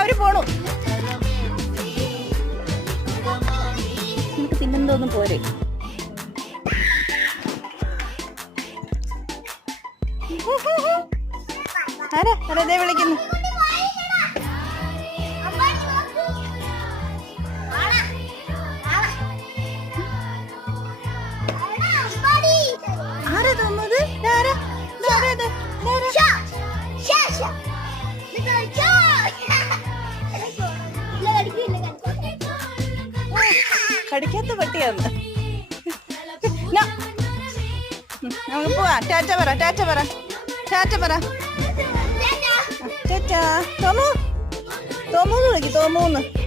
അവര് പോണു. നമുക്ക് പിന്നെന്തോന്നും പോരെ. ആരാ അതേ വിളിക്കുന്നു. ആരാ തോന്നുന്നത്? കടിക്കാത്ത പട്ടിയാന്ന്. നമുക്ക് പോവാ. ടാറ്റ പറ, ടാറ്റ പറ, ടാറ്റ പറ. ടാറ്റ. തോമൂന്ന് വിളിക്കും. തോമൂന്ന്.